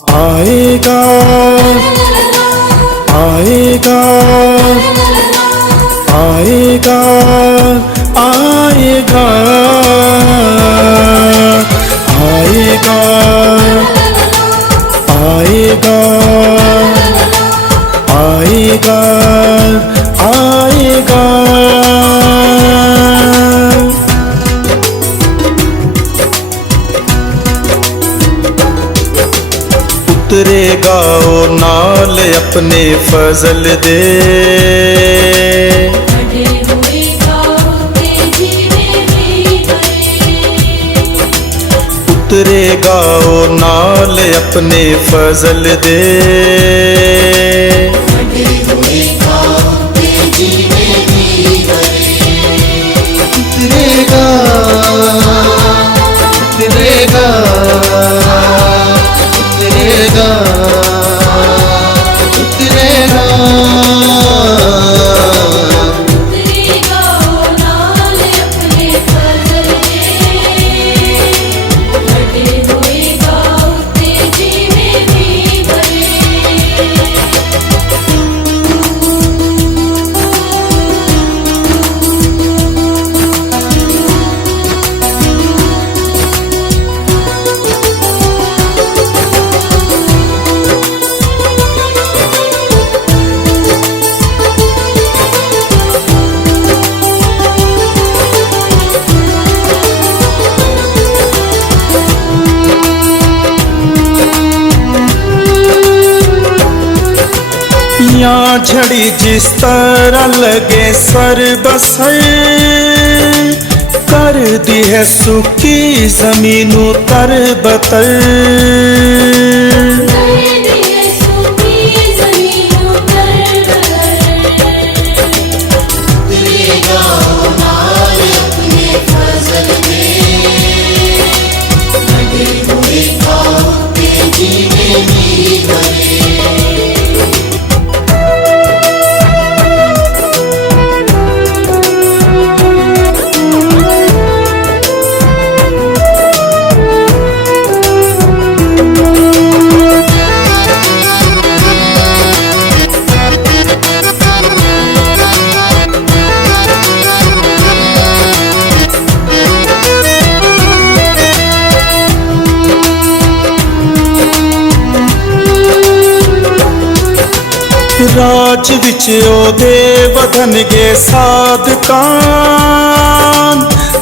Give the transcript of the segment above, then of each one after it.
आएगा आएगा आएगा आएगा आएगा आएगा आएगा आएगा। उतरेगा ओ नाल अपने फजल दे, उतरेगा ओ नाल अपने फजल दे, उतरेगा उतरेगा उतरेगा उतरेगा यहाँ झड़ी जिस तरह लगे सर बसर, कर दी है सूखी जमीनों तर बतर, राज विच ओदे वधनगे साधकान,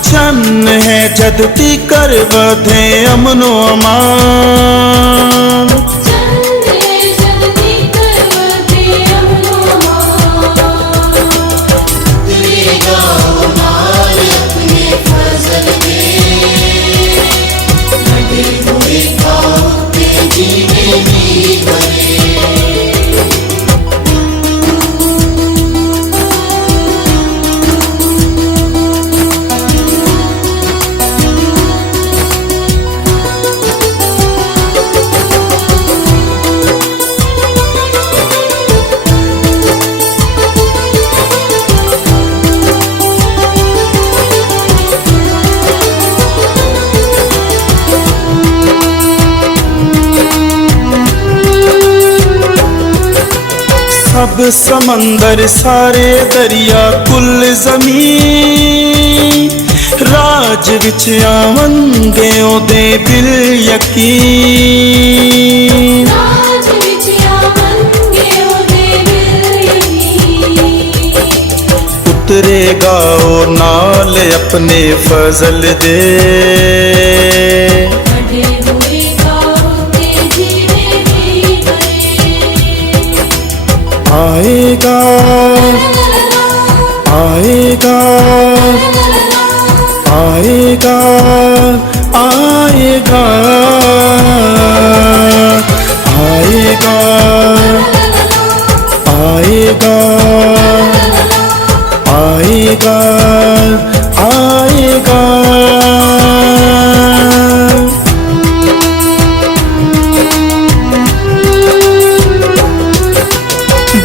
चन्न है जद तीकर वधे अमनो अमान, सब समंदर सारे दरिया कुल ज़मीन, राज विच आवंगे ओदे दिल यकीन, उतरेगा ओ नाल अपने फजल दे, आएगा आएगा आएगा आएगा आएगा आएगा आएगा आएगा।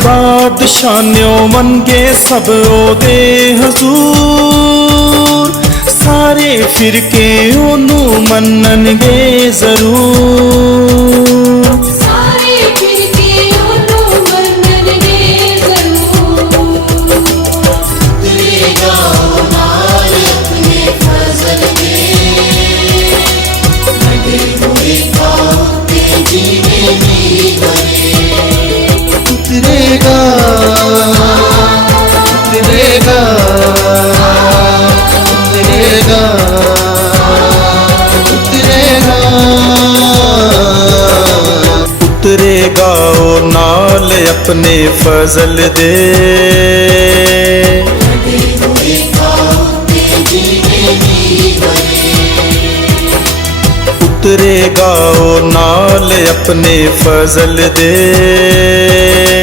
बादशान्यों मनगे सब ओदे हजूर, सारे फिरके ओनू मननगे जरूर। अपने फजल दे। उतरेगा ओ नाल अपने फजल दे।